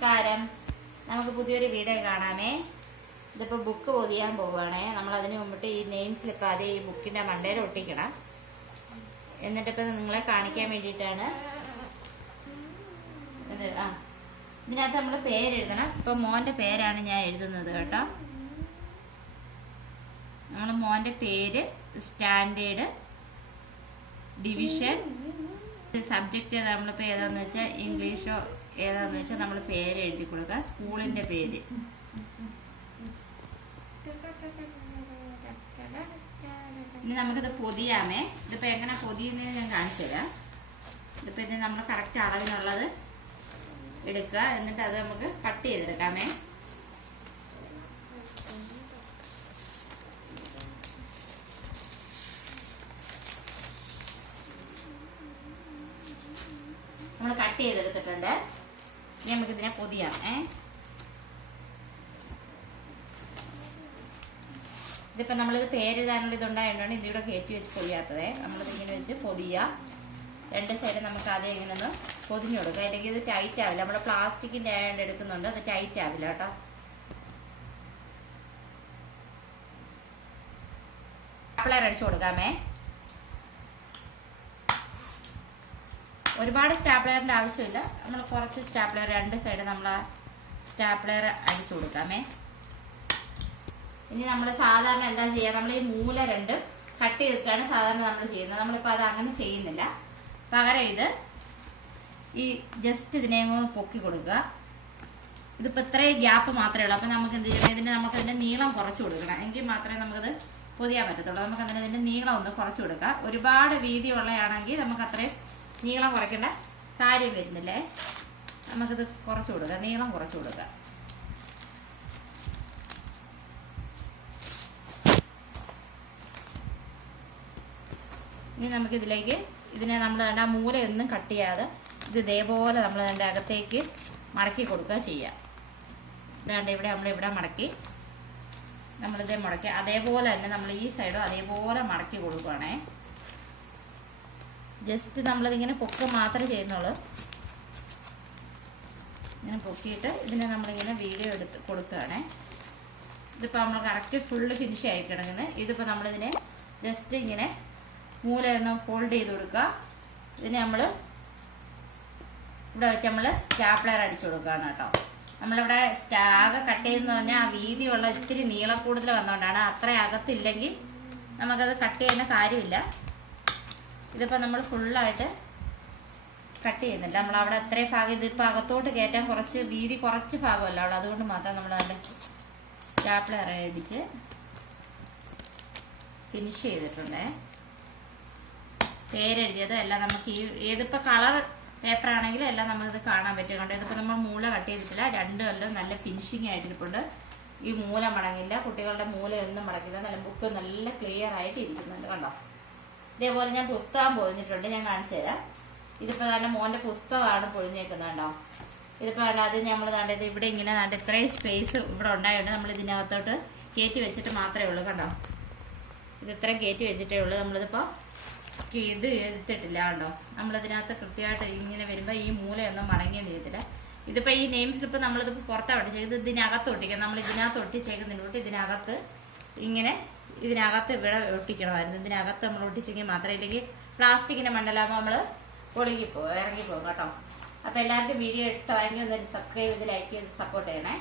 നമസ്കാരം. നമുക്ക് പുതിയൊരു വീഡിയോ കാണാമേ. ഇതിപ്പോൾ ബുക്ക് പൊതിയാൻ പോവുകയാണേ. നമ്മൾ അതിന് മുമ്പിട്ട് ഈ നെയിം സ്ലിപ്പ് ആദ്യം ഈ ബുക്കിന്റെ മണ്ടയിൽ ഒട്ടിക്കണം. എന്നിട്ടിപ്പോൾ നിങ്ങളെ കാണിക്കാൻ വേണ്ടിയിട്ടാണ് ഇത്. ഇതിനകത്ത് നമ്മൾ പേരെഴുതണം. ഇപ്പൊ മോന്റെ പേരാണ് ഞാൻ എഴുതുന്നത് കേട്ടോ. നമ്മൾ മോന്റെ പേര്, സ്റ്റാൻഡേർഡ്, ഡിവിഷൻ, സബ്ജക്റ്റ് നമ്മളിപ്പോൾ ഏതാന്ന് വെച്ചാൽ ഇംഗ്ലീഷോ ഏതാന്ന് വെച്ചാൽ നമ്മൾ പേര് എഴുതി കൊടുക്കുക. സ്കൂളിന്റെ പേര്. ഇനി നമുക്കിത് പൊതിയാമേ. ഇതിപ്പോ എങ്ങനെ പൊതിയുന്നതെന്ന് ഞാൻ കാണിച്ചു തരാം. ഇതിപ്പോ ഇത് നമ്മൾ കറക്റ്റ് അളവിനുള്ളത് എടുക്കുക. എന്നിട്ട് അത് നമുക്ക് കട്ട് ചെയ്തെടുക്കാമേ. നമ്മൾ കട്ട് ചെയ്തെടുത്തിട്ടുണ്ട്. ഇനി നമുക്ക് ഇതിനെ പൊതിയാം. ഇതിപ്പോ നമ്മളിത് പേരെഴുതാനുള്ള ഇതുണ്ടായതുകൊണ്ടാണ് ഇതിവിടെ കയറ്റി വെച്ച് പൊതിയാത്തത്. നമ്മളിത് ഇങ്ങനെ വെച്ച് പൊതിയാം. രണ്ട് സൈഡ് നമുക്ക് ആദ്യം ഇങ്ങനെ ഒന്ന് പൊതിഞ്ഞു കൊടുക്കുക. അല്ലെങ്കിൽ ഇത് ടൈറ്റ് ആവില്ല. നമ്മൾ പ്ലാസ്റ്റിക്കിന്റെ ആയതുകൊണ്ട് എടുക്കുന്നുണ്ട്, അത് ടൈറ്റ് ആവില്ല കേട്ടോ. സ്റ്റാപ്ലർ അടിച്ചു കൊടുക്കാമേ. ഒരുപാട് സ്റ്റാപ്ലറിന്റെ ആവശ്യമില്ല. നമ്മൾ കുറച്ച് സ്റ്റാപ്ലർ രണ്ട് സൈഡ് നമ്മൾ സ്റ്റാപ്ലർ അടിച്ചു കൊടുക്കാമേ. ഇനി നമ്മൾ സാധാരണ എന്താ ചെയ്യുക, നമ്മൾ ഈ മൂല രണ്ടും കട്ട് ചെയ്തിട്ടാണ് സാധാരണ നമ്മൾ ചെയ്യുന്നത്. നമ്മളിപ്പോൾ അത് അങ്ങനെ ചെയ്യുന്നില്ല. പകരം ഇത് ഈ ജസ്റ്റ് ഇതിനെ പൊക്കി കൊടുക്കുക. ഇതിപ്പോൾ ഇത്രയും ഗ്യാപ്പ് മാത്രമേ ഉള്ളൂ. അപ്പം നമുക്ക് എന്ത് ചെയ്യണം, നമുക്കതിൻ്റെ നീളം കുറച്ച് കൊടുക്കണം. എങ്കിൽ മാത്രമേ നമുക്കത് പൊതിയാൻ പറ്റത്തുള്ളൂ. നമുക്ക് അതിന് ഇതിൻ്റെ നീളം ഒന്ന് കുറച്ച് കൊടുക്കാം. ഒരുപാട് വീതി ഉള്ളതാണെങ്കിൽ നമുക്ക് അത്രയും നീളം കുറയ്ക്കേണ്ട കാര്യം വരുന്നില്ലേ. നമുക്കിത് കുറച്ച് കൊടുക്കാം, നീളം കുറച്ച് കൊടുക്കാം. ഇനി നമുക്കിതിലേക്ക് ഇതിനെ നമ്മൾ ആ മൂലയൊന്നും കട്ട് ചെയ്യാതെ ഇത് ഇതേപോലെ നമ്മൾ അതിൻ്റെ അകത്തേക്ക് മടക്കി കൊടുക്കുക ചെയ്യുക. ഇതാണ്ട് ഇവിടെ നമ്മളിവിടെ മടക്കി നമ്മളിതേ മുടക്കി അതേപോലെ തന്നെ നമ്മൾ ഈ സൈഡും അതേപോലെ മടക്കി കൊടുക്കുകയാണേ. ജസ്റ്റ് നമ്മളിതിങ്ങനെ പൊക്ക് മാത്രമേ ചെയ്യുന്നുള്ളൂ. ഇങ്ങനെ പൊക്കിയിട്ട് ഇതിനെ നമ്മളിങ്ങനെ വീഡിയോ എടുത്ത് കൊടുക്കുകയാണേ. ഇതിപ്പോൾ നമ്മൾ കറക്റ്റ് ഫുള്ള് ഫിനിഷ് ആയി കിടക്കുന്നത്. ഇതിപ്പോൾ നമ്മളിതിനെ ജസ്റ്റ് ഇങ്ങനെ മൂലയൊന്ന് ഫോൾഡ് ചെയ്ത് കൊടുക്കുക. ഇതിനെ നമ്മൾ ഇവിടെ വെച്ച് നമ്മൾ സ്റ്റാപ്ലർ അടിച്ചു കൊടുക്കുകയാണ് കേട്ടോ. നമ്മളിവിടെ ആകെ കട്ട് ചെയ്തെന്ന് പറഞ്ഞാൽ ആ വീതിയുള്ള ഇത്തിരി നീളം കൂടുതൽ വന്നുകൊണ്ടാണ്. അത്ര അകത്തില്ലെങ്കിൽ നമുക്കത് കട്ട് ചെയ്യുന്ന കാര്യമില്ല. ഇതിപ്പോൾ നമ്മൾ ഫുള്ളായിട്ട് കട്ട് ചെയ്യുന്നില്ല. നമ്മളവിടെ എത്രയും ഭാഗം ഇതിപ്പോൾ അകത്തോട്ട് കയറ്റാൻ കുറച്ച് വീതി കുറച്ച് ഭാഗമല്ല അവിടെ. അതുകൊണ്ട് മാത്രം നമ്മൾ അതിൻ്റെ സ്റ്റാപ്ലർ അടിച്ച് ഫിനിഷ് ചെയ്തിട്ടുണ്ടേ. പേരെഴുതിയത് എല്ലാം നമുക്ക് ഈ ഏതിപ്പോൾ കളർ പേപ്പർ ആണെങ്കിലും എല്ലാം നമുക്കിത് കാണാൻ പറ്റും. ഇതിപ്പോൾ നമ്മൾ മൂല കട്ട് ചെയ്തിട്ടില്ല. രണ്ടും എല്ലാം നല്ല ഫിനിഷിങ് ആയിട്ടിരിപ്പുണ്ട്. ഈ മൂല മടങ്ങില്ല, കുട്ടികളുടെ മൂല ഒന്നും മടങ്ങില്ല. നല്ല ബുക്ക് നല്ല ക്ലിയർ ആയിട്ട് ഇരിക്കുന്നുണ്ട് കണ്ടോ. ഇതേപോലെ ഞാൻ പുസ്തകം പൊതിഞ്ഞിട്ടുണ്ട്, ഞാൻ കാണിച്ചു തരാം. ഇതിപ്പോൾ നമ്മുടെ മോൻ്റെ പുസ്തകമാണ് പൊതിഞ്ഞേക്കുന്നത് കണ്ടോ. ഇതിപ്പോൾ വേണ്ട അത് നമ്മൾ ഇത് ഇവിടെ ഇങ്ങനെ ഇത്രയും സ്പേസ് ഇവിടെ ഉണ്ടായതുകൊണ്ട് നമ്മൾ ഇതിനകത്തോട്ട് കയറ്റി വെച്ചിട്ട് മാത്രമേ ഉള്ളൂ കണ്ടോ. ഇത് ഇത്രയും കയറ്റി വെച്ചിട്ടേ ഉള്ളൂ. നമ്മളിതിപ്പോൾ ഇത് എടുത്തിട്ടില്ല കണ്ടോ. നമ്മളിതിനകത്ത് കൃത്യമായിട്ട് ഇങ്ങനെ വരുമ്പോൾ ഈ മൂലയൊന്നും മടങ്ങിയെന്ന് ചെയ്തില്ല. ഇതിപ്പോൾ ഈ നെയിം സ്ലിപ്പ് നമ്മളിതിപ്പോൾ പുറത്താണ് ഒട്ടിച്ചേക്കുന്നത്. ഇതിനകത്ത് ഒട്ടിക്കാം. നമ്മൾ ഇതിനകത്ത് ഒട്ടിച്ചേക്കുന്നതിനോട്ട് ഇതിനകത്ത് ഇങ്ങനെ ഇതിനകത്ത് ഇവിടെ ഒട്ടിക്കണമായിരുന്നു. ഇതിനകത്ത് നമ്മൾ ഒട്ടിച്ചെങ്കിൽ മാത്രമേ, ഇല്ലെങ്കിൽ പ്ലാസ്റ്റിക്കിന്റെ മണ്ടലാകുമ്പോൾ നമ്മൾ ഇറങ്ങിപ്പോകും കേട്ടോ. അപ്പോൾ എല്ലാവർക്കും വീഡിയോ ഇഷ്ടമായെങ്കിൽ ഒന്ന് സബ്സ്ക്രൈബ് ചെയ്ത് ലൈക്ക് ചെയ്ത് സപ്പോർട്ട് ചെയ്യണേ.